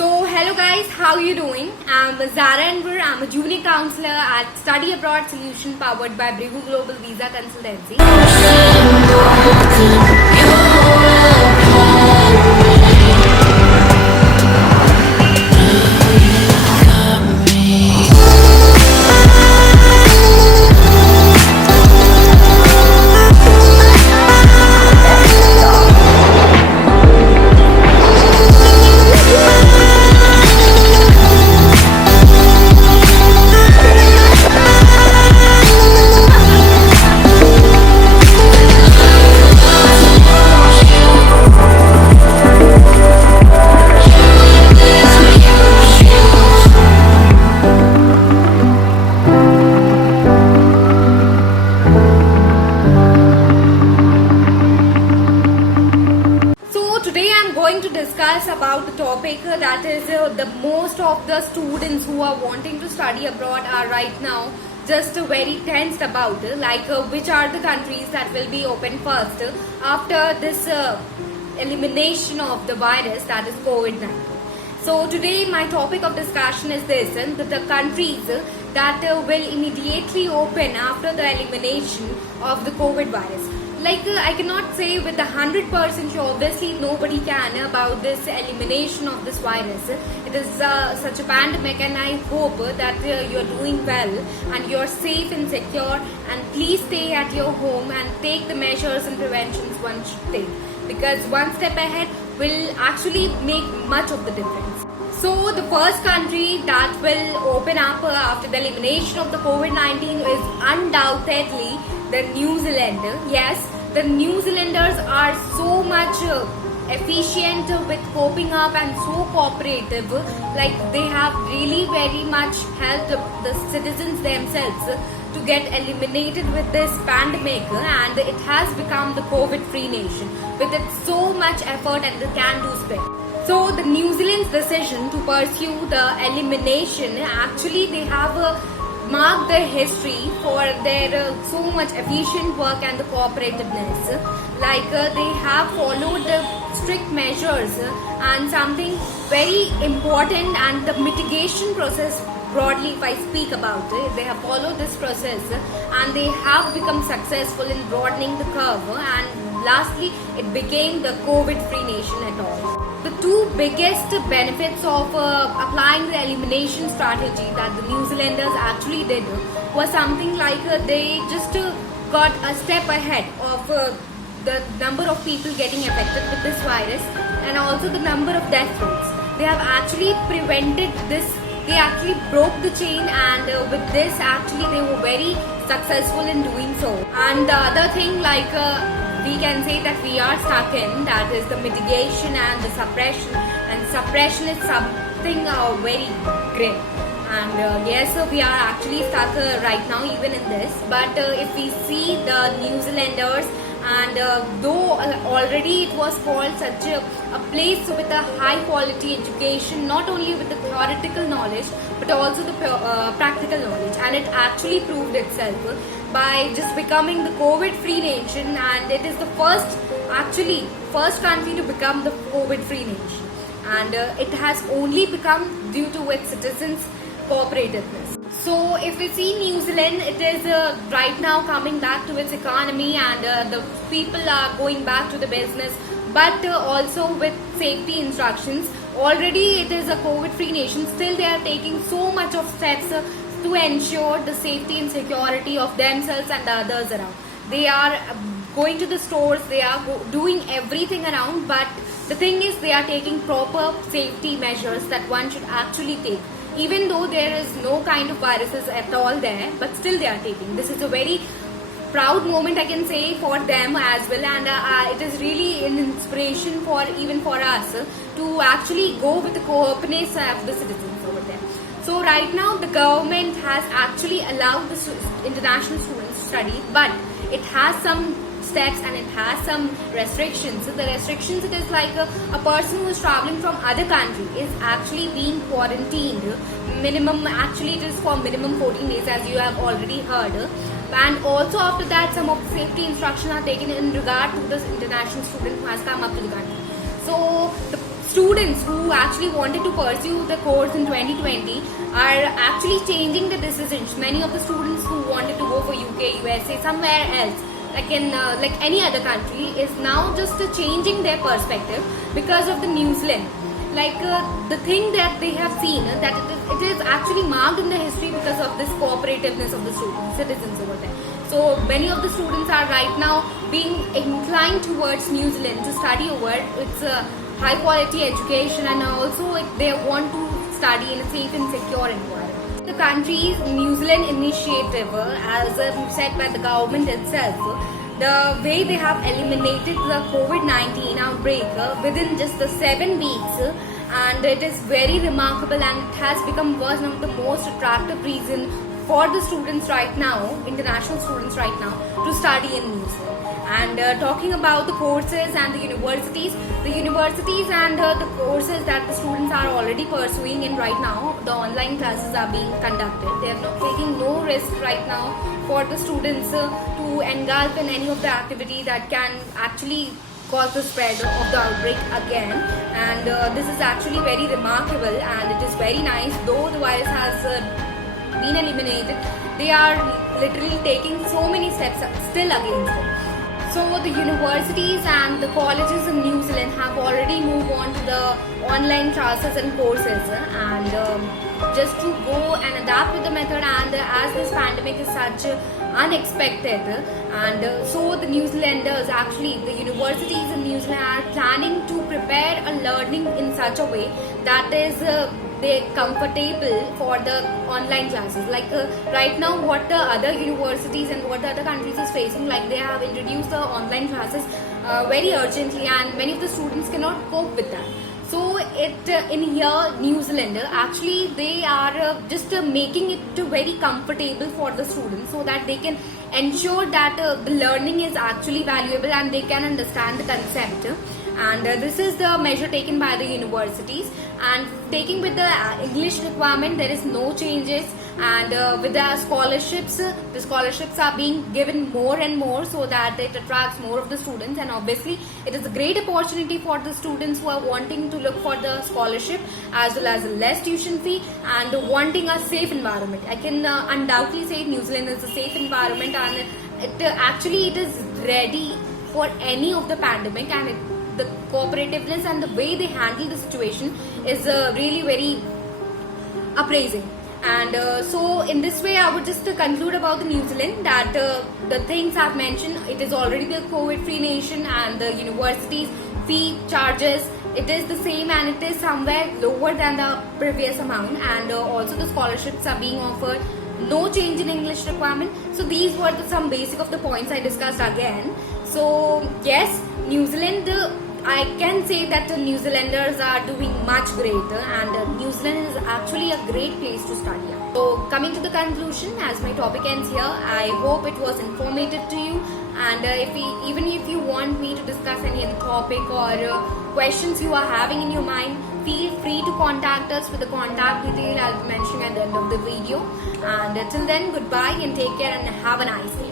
Hello guys, how are you doing? I'm Zara Anwar. I'm a junior counselor at Study Abroad Solution powered by Brigu Global Visa Consultancy. Today I'm going to discuss about the topic that is the most of the students who are wanting to study abroad are right now just very tensed about which are the countries that will be open first after this elimination of the virus, that is COVID-19. So today my topic of discussion is this, the countries that will immediately open after the elimination of the COVID virus. I cannot say with 100% sure, obviously nobody can, about this elimination of this virus. It is such a pandemic, and I hope that you're doing well and you're safe and secure, and please stay at your home and take the measures and preventions one should take, because one step ahead will actually make much of the difference. So the first country that will open up after the elimination of the COVID-19 is undoubtedly the New Zealand. Yes, the New Zealanders are so much efficient with coping up and so cooperative. They have really very much helped the citizens themselves to get eliminated with this pandemic, and it has become the COVID-free nation with its so much effort and the can-do spirit. So the New Zealand's decision to pursue the elimination, actually they have marked their history for their so much efficient work and the cooperativeness. They have followed the strict measures and something very important, and the mitigation process broadly, if I speak about it, they have followed this process and they have become successful in broadening the curve, and lastly it became the COVID-free nation at all. The two biggest benefits of applying the elimination strategy that the New Zealanders actually did was something they just got a step ahead of the number of people getting affected with this virus, and also the number of death rates. They have actually prevented this. They actually broke the chain, and with this actually they were very successful in doing so. And the other thing we can say that we are stuck in, that is the mitigation and the suppression, and suppression is something very great. And yes, we are actually stuck right now even in this, but if we see the New Zealanders, and though already it was called such a place with a high quality education, not only with the theoretical knowledge but also the practical knowledge, and it actually proved itself by just becoming the COVID-free nation, and it is the first country to become the COVID-free nation, and it has only become due to its citizens' cooperativeness. So if we see New Zealand, it is right now coming back to its economy, and the people are going back to the business, but also with safety instructions. Already it is a COVID-free nation, still they are taking so much of steps to ensure the safety and security of themselves and the others around. They are going to the stores, they are doing everything around, but the thing is they are taking proper safety measures that one should actually take. Even though there is no kind of viruses at all there, but still they are taking. This is a very proud moment, I can say, for them as well, and it is really an inspiration even for us to actually go with the cooperative of the citizens over there. So right now the government has actually allowed the international students to study, but it has some steps and it has some restrictions. So the restrictions, it is a person who is traveling from other country is actually being quarantined. Minimum, actually it is for minimum 14 days, as you have already heard. And also after that, some of the safety instructions are taken in regard to this international student who has come up to the country. So the students who actually wanted to pursue the course in 2020 are actually changing the decisions. Many of the students who wanted to go for UK, USA, somewhere else, like any other country, is now just changing their perspective because of the New Zealand. The thing that they have seen, that it is actually marked in the history because of this cooperativeness of the students, citizens over there. So many of the students are right now being inclined towards New Zealand to study over. It's a high quality education, and also they want to study in a safe and secure environment. The country's New Zealand initiative, as said by the government itself, the way they have eliminated the COVID-19 outbreak within just the 7 weeks, and it is very remarkable, and it has become one of the most attractive reason for the students right now, international students right now, to study in New Zealand. And talking about the courses and the universities and the courses that the students are already pursuing in right now, the online classes are being conducted. They are not taking no risk right now for the students to engulf in any of the activity that can actually cause the spread of the outbreak again. And this is actually very remarkable, and it is very nice. Though the virus has been eliminated, they are literally taking so many steps still against it. So the universities and the colleges in New Zealand have already moved on to the online classes and courses, and just to go and adapt with the method. And as this pandemic is such unexpected, and so the New Zealanders, actually the universities in New Zealand, are planning to prepare a learning in such a way that is they're comfortable for the online classes. Right now, what the other universities and what the other countries is facing, they have introduced the online classes very urgently, and many of the students cannot cope with that. So in here, New Zealand, actually they are just making it very comfortable for the students, so that they can ensure that the learning is actually valuable and they can understand the concept. And this is the measure taken by the universities. And taking with the English requirement, there is no changes. And with the scholarships are being given more and more, so that it attracts more of the students. And obviously it is a great opportunity for the students who are wanting to look for the scholarship, as well as a less tuition fee, and wanting a safe environment. I can undoubtedly say New Zealand is a safe environment, and it is ready for any of the pandemic. And the cooperativeness and the way they handle the situation is really very appraising. And so in this way, I would just conclude about the New Zealand, that the things I've mentioned, it is already the COVID-free nation, and the universities fee charges, it is the same, and it is somewhere lower than the previous amount. And also the scholarships are being offered, no change in English requirement. So these were some basic of the points I discussed again. So yes, New Zealand, I can say that the New Zealanders are doing much greater, and New Zealand is actually a great place to study. So coming to the conclusion, as my topic ends here, I hope it was informative to you. And even if you want me to discuss any other topic or questions you are having in your mind, feel free to contact us with the contact detail I'll be mentioning at the end of the video. And till then, goodbye and take care and have a nice day.